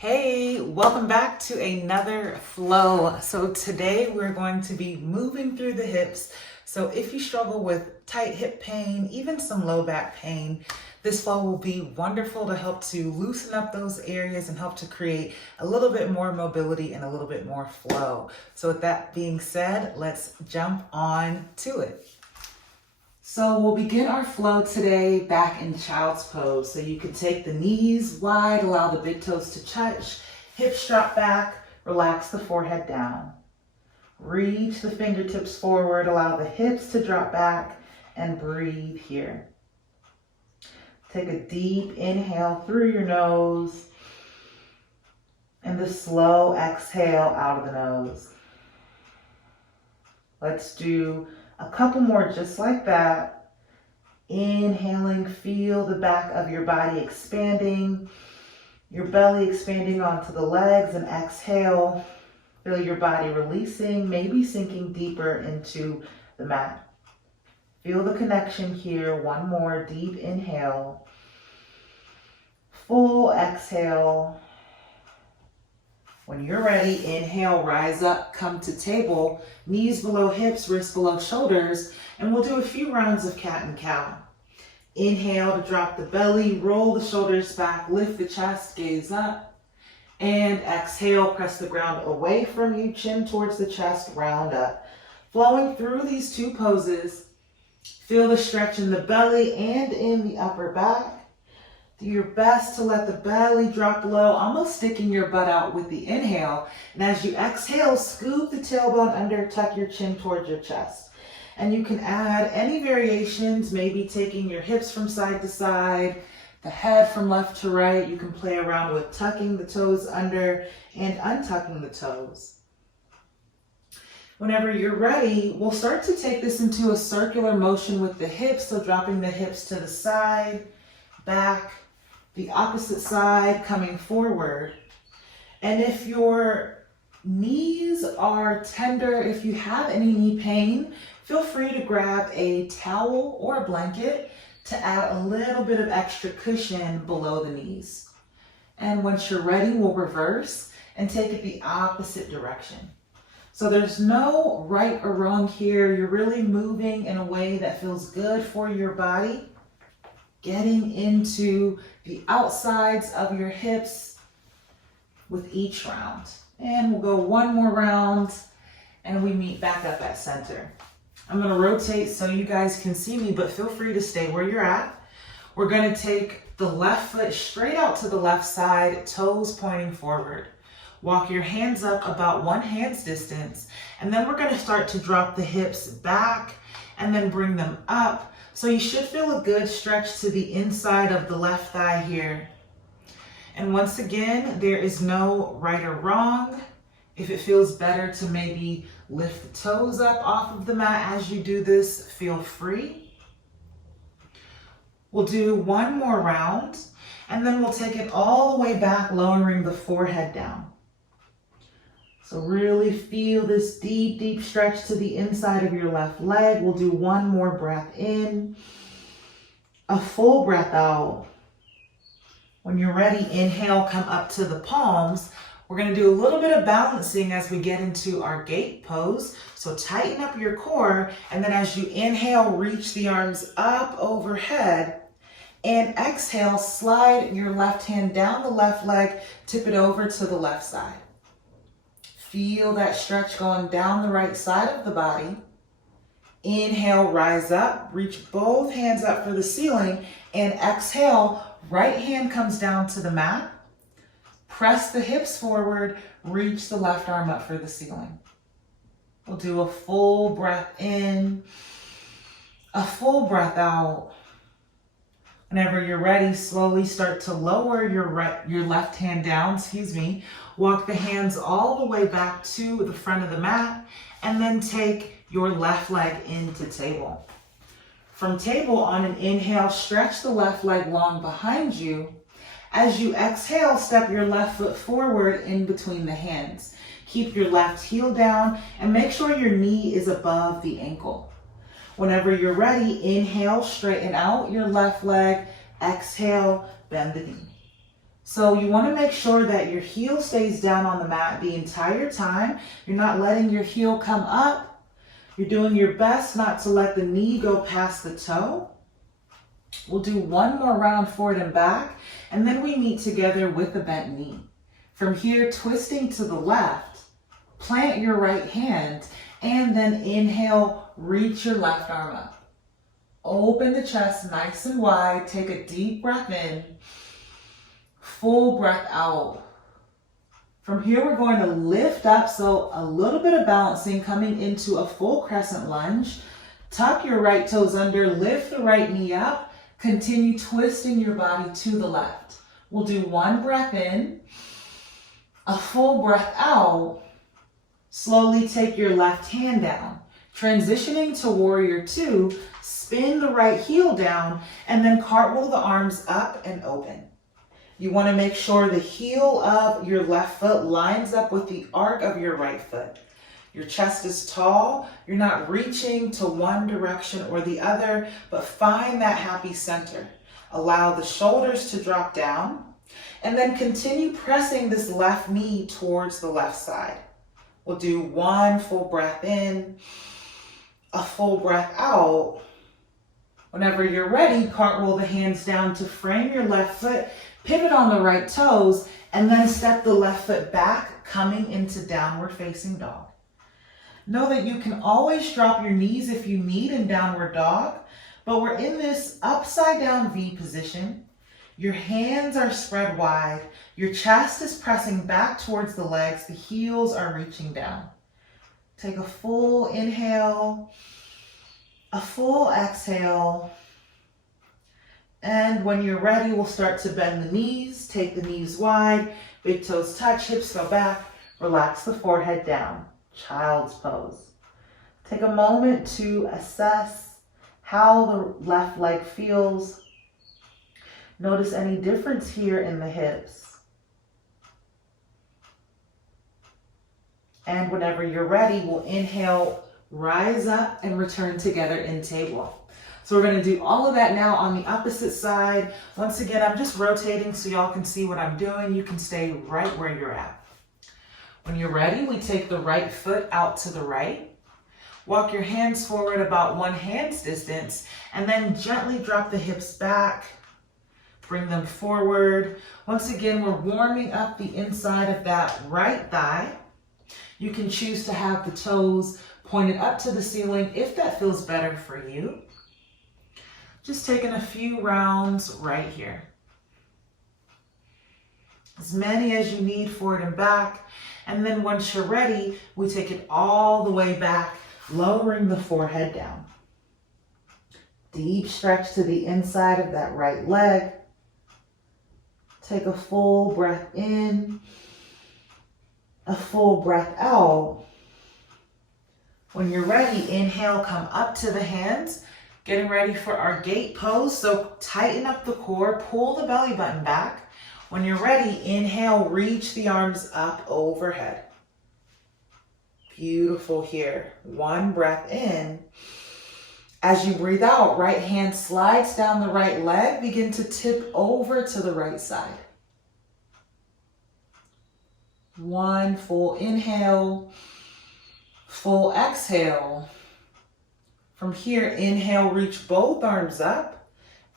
Hey, welcome back to another flow. So today we're going to be moving through the hips. So if you struggle with tight hip pain, even some low back pain, this flow will be wonderful to help to loosen up those areas and help to create a little bit more mobility and a little bit more flow. So with that being said, let's jump on to it. So we'll begin our flow today back in child's pose. So you can take the knees wide, allow the big toes to touch, hips drop back, relax the forehead down. Reach the fingertips forward, allow the hips to drop back, and breathe here. Take a deep inhale through your nose, and the slow exhale out of the nose. Let's do a couple more just like that. Inhaling, feel the back of your body expanding, your belly expanding onto the legs, and exhale. Feel your body releasing, maybe sinking deeper into the mat. Feel the connection here. One more deep inhale. Full exhale. When you're ready, inhale, rise up, come to table, knees below hips, wrists below shoulders, and we'll do a few rounds of cat and cow. Inhale to drop the belly, roll the shoulders back, lift the chest, gaze up. And exhale, press the ground away from you, chin towards the chest, round up. Flowing through these two poses, feel the stretch in the belly and in the upper back. Do your best to let the belly drop low, almost sticking your butt out with the inhale. And as you exhale, scoop the tailbone under, tuck your chin towards your chest. And you can add any variations, maybe taking your hips from side to side, the head from left to right. You can play around with tucking the toes under and untucking the toes. Whenever you're ready, we'll start to take this into a circular motion with the hips. So dropping the hips to the side, back, the opposite side, coming forward. And if your knees are tender, if you have any knee pain, feel free to grab a towel or a blanket to add a little bit of extra cushion below the knees. And once you're ready, we'll reverse and take it the opposite direction. So there's no right or wrong here. You're really moving in a way that feels good for your body. Getting into the outsides of your hips with each round. And we'll go one more round and we meet back up at center. I'm gonna rotate so you guys can see me, but feel free to stay where you're at. We're gonna take the left foot straight out to the left side, toes pointing forward. Walk your hands up about one hand's distance, and then we're gonna start to drop the hips back and then bring them up. So you should feel a good stretch to the inside of the left thigh here. And once again, there is no right or wrong. If it feels better to maybe lift the toes up off of the mat as you do this, feel free. We'll do one more round, and then we'll take it all the way back, lowering the forehead down. So really feel this deep, deep stretch to the inside of your left leg. We'll do one more breath in, a full breath out. When you're ready, inhale, come up to the palms. We're gonna do a little bit of balancing as we get into our gate pose. So tighten up your core, and then as you inhale, reach the arms up overhead, and exhale, slide your left hand down the left leg, tip it over to the left side. Feel that stretch going down the right side of the body. Inhale, rise up, reach both hands up for the ceiling, and exhale, right hand comes down to the mat. Press the hips forward, reach the left arm up for the ceiling. We'll do a full breath in, a full breath out. Whenever you're ready, slowly start to lower your left hand down, Walk the hands all the way back to the front of the mat, and then take your left leg into table. From table, on an inhale, stretch the left leg long behind you. As you exhale, step your left foot forward in between the hands. Keep your left heel down and make sure your knee is above the ankle. Whenever you're ready, inhale, straighten out your left leg. Exhale, bend the knee. So you want to make sure that your heel stays down on the mat the entire time. You're not letting your heel come up. You're doing your best not to let the knee go past the toe. We'll do one more round forward and back, and then we meet together with the bent knee. From here, twisting to the left, plant your right hand, and then inhale, reach your left arm up. Open the chest nice and wide. Take a deep breath in, full breath out. From here, we're going to lift up, so a little bit of balancing, coming into a full crescent lunge. Tuck your right toes under, lift the right knee up. Continue twisting your body to the left. We'll do one breath in, a full breath out. Slowly take your left hand down. Transitioning to warrior two, spin the right heel down, and then cartwheel the arms up and open. You want to make sure the heel of your left foot lines up with the arc of your right foot. Your chest is tall. You're not reaching to one direction or the other, but find that happy center. Allow the shoulders to drop down, and then continue pressing this left knee towards the left side. We'll do one full breath in, a full breath out. Whenever you're ready, cartwheel the hands down to frame your left foot, pivot on the right toes, and then step the left foot back, coming into downward facing dog. Know that you can always drop your knees if you need in downward dog, but we're in this upside down V position. Your hands are spread wide. Your chest is pressing back towards the legs. The heels are reaching down. Take a full inhale, a full exhale. And when you're ready, we'll start to bend the knees. Take the knees wide, big toes touch, hips go back. Relax the forehead down. Child's pose. Take a moment to assess how the left leg feels. Notice any difference here in the hips. And whenever you're ready, we'll inhale, rise up, and return together in table. So we're going to do all of that now on the opposite side. Once again, I'm just rotating so y'all can see what I'm doing. You can stay right where you're at. When you're ready, we take the right foot out to the right. Walk your hands forward about 1 hand's distance, and then gently drop the hips back. Bring them forward. Once again, we're warming up the inside of that right thigh. You can choose to have the toes pointed up to the ceiling if that feels better for you. Just taking a few rounds right here. As many as you need, forward and back. And then once you're ready, we take it all the way back, lowering the forehead down. Deep stretch to the inside of that right leg. Take a full breath in, a full breath out. When you're ready, inhale, come up to the hands. Getting ready for our gate pose. So tighten up the core, pull the belly button back. When you're ready, inhale, reach the arms up overhead. Beautiful here. One breath in. As you breathe out, right hand slides down the right leg. Begin to tip over to the right side. One full inhale, full exhale. From here, inhale, reach both arms up.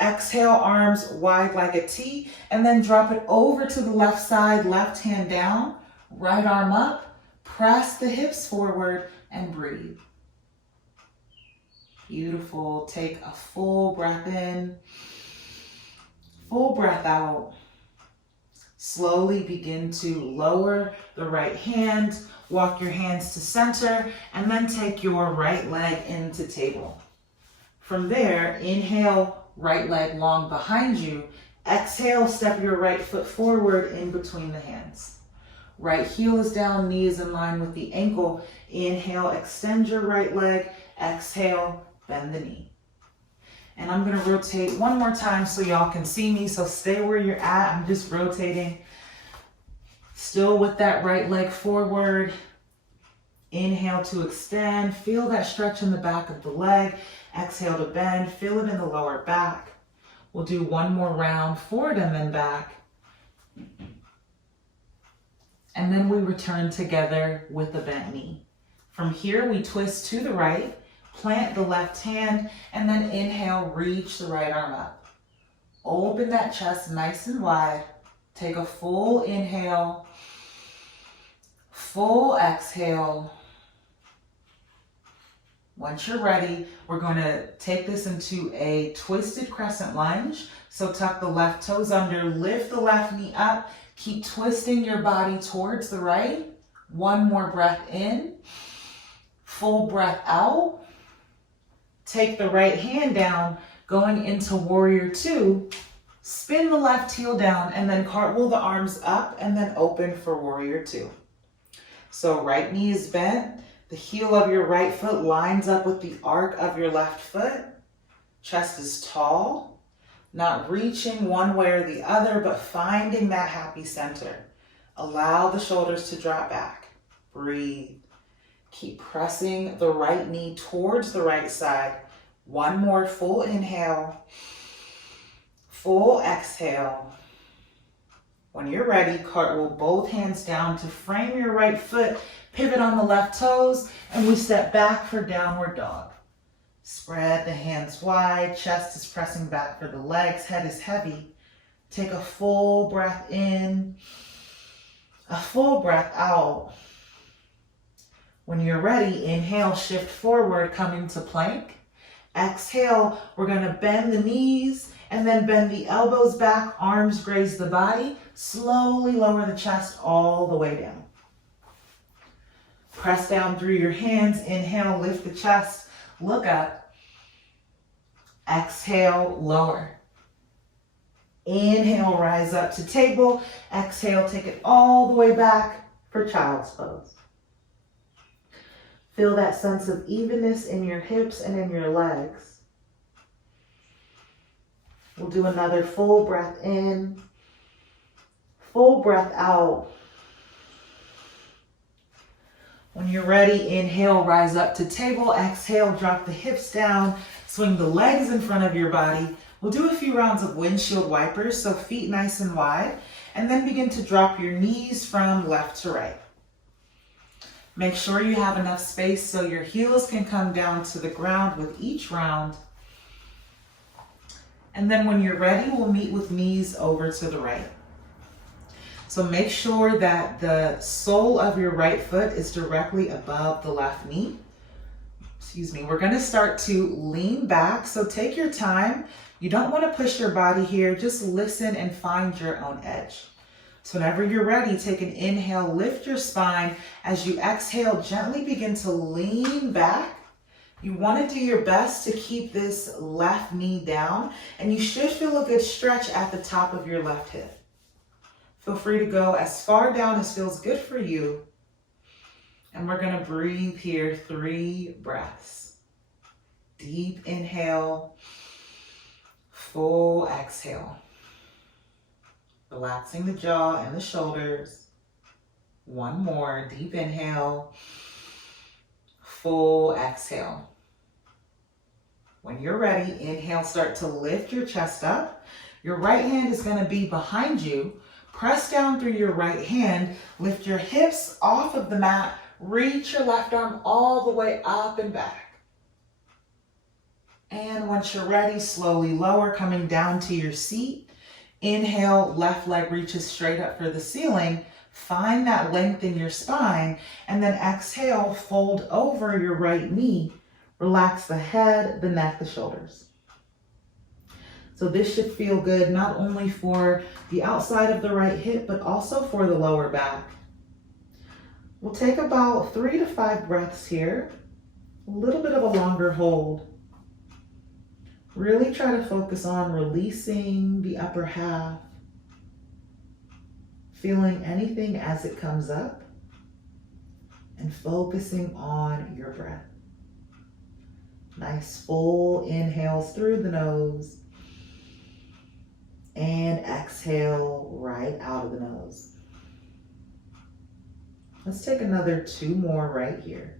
Exhale, arms wide like a T, and then drop it over to the left side, left hand down, right arm up, press the hips forward, and breathe. Beautiful. Take a full breath in, full breath out. Slowly begin to lower the right hand, walk your hands to center, and then take your right leg into table. From there, inhale, right leg long behind you. Exhale, step your right foot forward in between the hands. Right heel is down, knee is in line with the ankle. Inhale, extend your right leg. Exhale, bend the knee. And I'm going to rotate one more time so y'all can see me. So stay where you're at. I'm just rotating. Still with that right leg forward. Inhale to extend. Feel that stretch in the back of the leg. Exhale to bend. Feel it in the lower back. We'll do one more round forward and then back. And then we return together with the bent knee. From here, we twist to the right, plant the left hand, and then inhale, reach the right arm up. Open that chest nice and wide. Take a full inhale, full exhale. Once you're ready, we're going to take this into a twisted crescent lunge. So tuck the left toes under, lift the left knee up, keep twisting your body towards the right. One more breath in, full breath out. Take the right hand down, going into warrior two. Spin the left heel down and then cartwheel the arms up and then open for warrior two. So right knee is bent. The heel of your right foot lines up with the arc of your left foot. Chest is tall, not reaching one way or the other, but finding that happy center. Allow the shoulders to drop back. Breathe. Keep pressing the right knee towards the right side. One more full inhale, full exhale. When you're ready, cartwheel both hands down to frame your right foot, pivot on the left toes, and we step back for downward dog. Spread the hands wide, chest is pressing back for the legs, head is heavy. Take a full breath in, a full breath out. When you're ready, inhale, shift forward, coming to plank. Exhale, we're gonna bend the knees and then bend the elbows back, arms graze the body. Slowly lower the chest all the way down. Press down through your hands. Inhale, lift the chest, look up. Exhale, lower. Inhale, rise up to table. Exhale, take it all the way back for child's pose. Feel that sense of evenness in your hips and in your legs. We'll do another full breath in, full breath out. When you're ready, inhale, rise up to table. Exhale, drop the hips down. Swing the legs in front of your body. We'll do a few rounds of windshield wipers, so feet nice and wide. And then begin to drop your knees from left to right. Make sure you have enough space so your heels can come down to the ground with each round. And then when you're ready, we'll meet with knees over to the right. So make sure that the sole of your right foot is directly above the left knee. We're gonna start to lean back, so take your time. You don't wanna push your body here, just listen and find your own edge. So whenever you're ready, take an inhale, lift your spine. As you exhale, gently begin to lean back. You want to do your best to keep this left knee down, and you should feel a good stretch at the top of your left hip. Feel free to go as far down as feels good for you. And we're going to breathe here 3 breaths. Deep inhale, full exhale. Relaxing the jaw and the shoulders. One more, deep inhale, full exhale. When you're ready, inhale, start to lift your chest up. Your right hand is going to be behind you. Press down through your right hand, lift your hips off of the mat, reach your left arm all the way up and back. And once you're ready, slowly lower, coming down to your seat. Inhale, left leg reaches straight up for the ceiling. Find that length in your spine, and then exhale, fold over your right knee. Relax the head, the neck, the shoulders. So this should feel good not only for the outside of the right hip, but also for the lower back. We'll take about 3 to 5 breaths here. A little bit of a longer hold. Really try to focus on releasing the upper half, feeling anything as it comes up, and focusing on your breath. Nice full inhales through the nose, and exhale right out of the nose. Let's take another 2 more right here.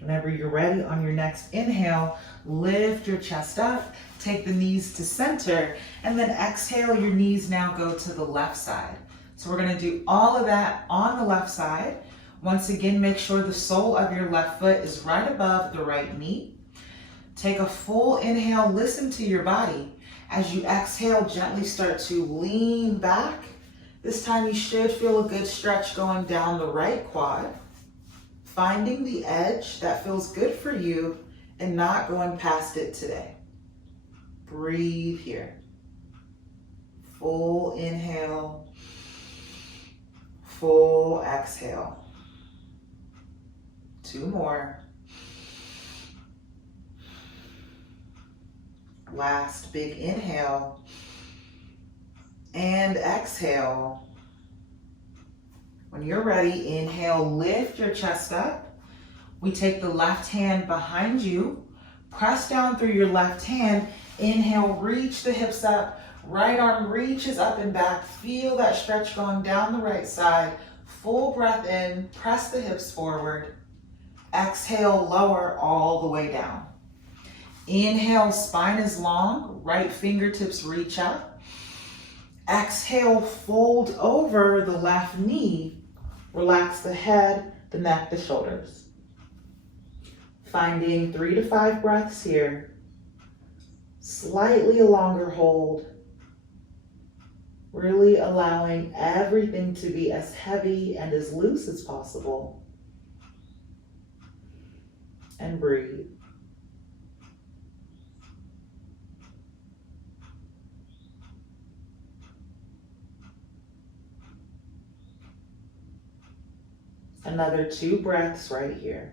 Whenever you're ready, on your next inhale, lift your chest up, take the knees to center, and then exhale, your knees now go to the left side. So we're gonna do all of that on the left side. Once again, make sure the sole of your left foot is right above the right knee. Take a full inhale, listen to your body. As you exhale, gently start to lean back. This time you should feel a good stretch going down the right quad, finding the edge that feels good for you and not going past it today. Breathe here. Full inhale, full exhale. 2 more. Last big inhale and exhale. When you're ready, inhale, lift your chest up. We take the left hand behind you, press down through your left hand. Inhale, reach the hips up. Right arm reaches up and back. Feel that stretch going down the right side. Full breath in, press the hips forward. Exhale, lower all the way down. Inhale, spine is long, right fingertips reach up. Exhale, fold over the left knee. Relax the head, the neck, the shoulders. Finding 3 to 5 breaths here. Slightly a longer hold. Really allowing everything to be as heavy and as loose as possible. And breathe. Another 2 breaths right here.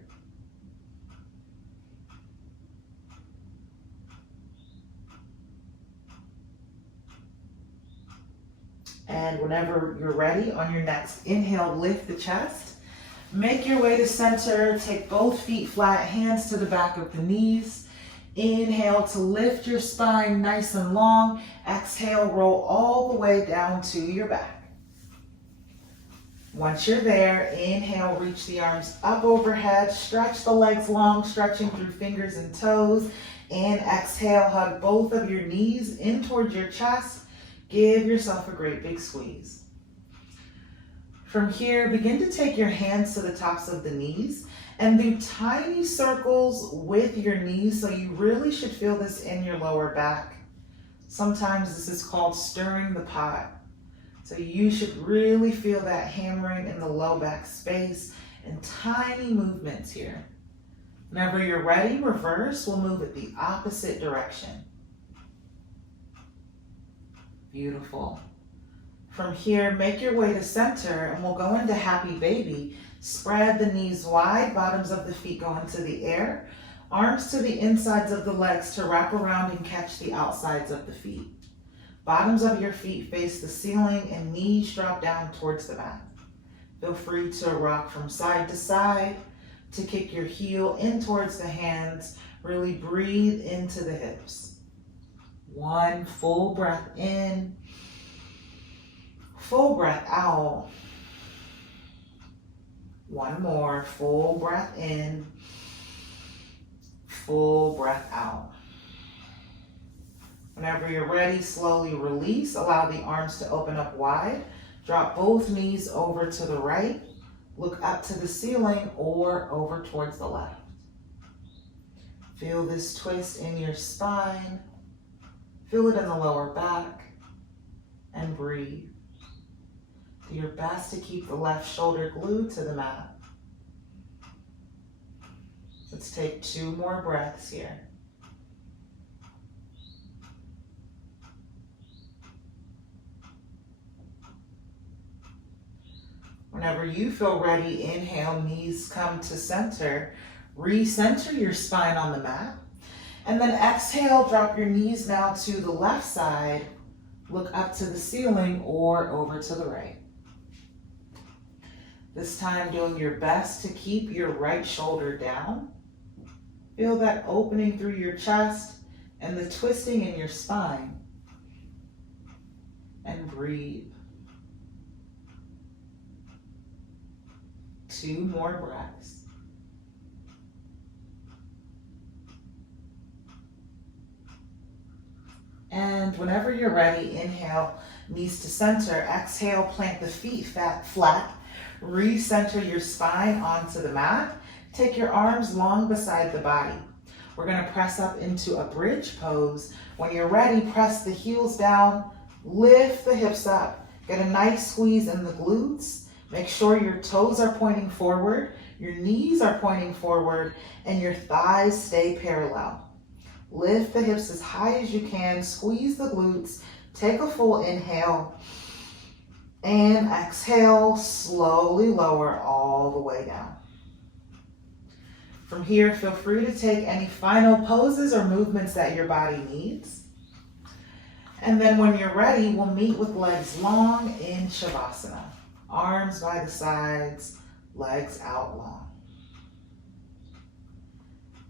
And whenever you're ready, on your next inhale, lift the chest. Make your way to center. Take both feet flat, hands to the back of the knees. Inhale to lift your spine nice and long. Exhale, roll all the way down to your back. Once you're there, inhale, reach the arms up overhead, stretch the legs long, stretching through fingers and toes, and exhale, hug both of your knees in towards your chest. Give yourself a great big squeeze. From here, begin to take your hands to the tops of the knees and do tiny circles with your knees, so you really should feel this in your lower back. Sometimes this is called stirring the pot. So you should really feel that hammering in the low back space and tiny movements here. Whenever you're ready, reverse. We'll move it the opposite direction. Beautiful. From here, make your way to center and we'll go into happy baby. Spread the knees wide, bottoms of the feet go into the air. Arms to the insides of the legs to wrap around and catch the outsides of the feet. Bottoms of your feet face the ceiling and knees drop down towards the mat. Feel free to rock from side to side, to kick your heel in towards the hands. Really breathe into the hips. 1 full breath in, full breath out. 1 more, full breath in, full breath out. Whenever you're ready, slowly release. Allow the arms to open up wide. Drop both knees over to the right. Look up to the ceiling or over towards the left. Feel this twist in your spine. Feel it in the lower back. And breathe. Do your best to keep the left shoulder glued to the mat. Let's take 2 more breaths here. Whenever you feel ready, inhale, knees come to center. Recenter your spine on the mat. And then exhale, drop your knees now to the left side. Look up to the ceiling or over to the right. This time doing your best to keep your right shoulder down. Feel that opening through your chest and the twisting in your spine. And breathe. 2 more breaths. And whenever you're ready, inhale, knees to center. Exhale, plant the feet flat. Recenter your spine onto the mat. Take your arms long beside the body. We're gonna press up into a bridge pose. When you're ready, press the heels down, lift the hips up. Get a nice squeeze in the glutes. Make sure your toes are pointing forward, your knees are pointing forward, and your thighs stay parallel. Lift the hips as high as you can, squeeze the glutes, take a full inhale, and exhale, slowly lower all the way down. From here, feel free to take any final poses or movements that your body needs. And then when you're ready, we'll meet with legs long in Shavasana. Arms by the sides, legs out long.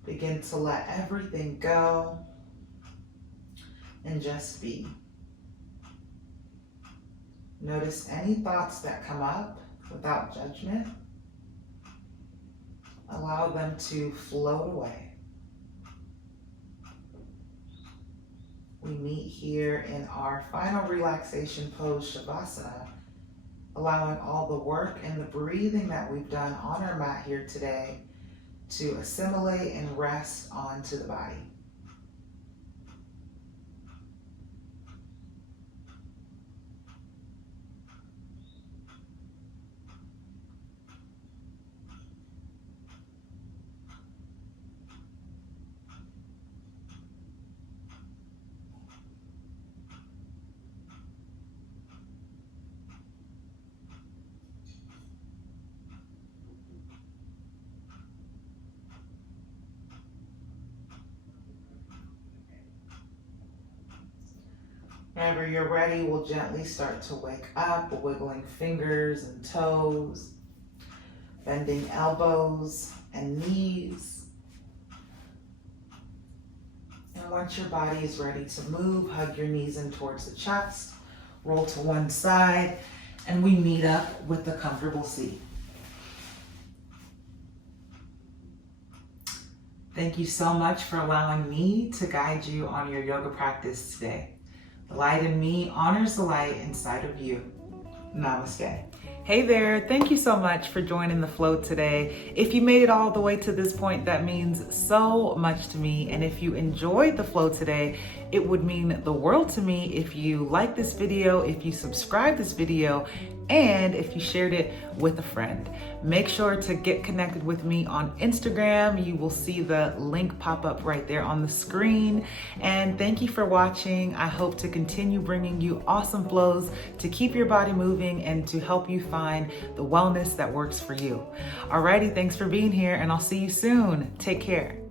Begin to let everything go and just be. Notice any thoughts that come up without judgment. Allow them to float away. We meet here in our final relaxation pose, Shavasana, allowing all the work and the breathing that we've done on our mat here today to assimilate and rest onto the body. Whenever you're ready, we'll gently start to wake up, wiggling fingers and toes, bending elbows and knees. And once your body is ready to move, hug your knees in towards the chest, roll to one side, and we meet up with the comfortable seat. Thank you so much for allowing me to guide you on your yoga practice today. The light in me honors the light inside of you. Namaste. Hey there, thank you so much for joining the flow today. If you made it all the way to this point, that means so much to me. And if you enjoyed the flow today, it would mean the world to me if you like this video, if you subscribe this video, and if you shared it with a friend. Make sure to get connected with me on Instagram. You will see the link pop up right there on the screen. And thank you for watching. I hope to continue bringing you awesome flows to keep your body moving and to help you find the wellness that works for you. Alrighty, thanks for being here, and I'll see you soon. Take care.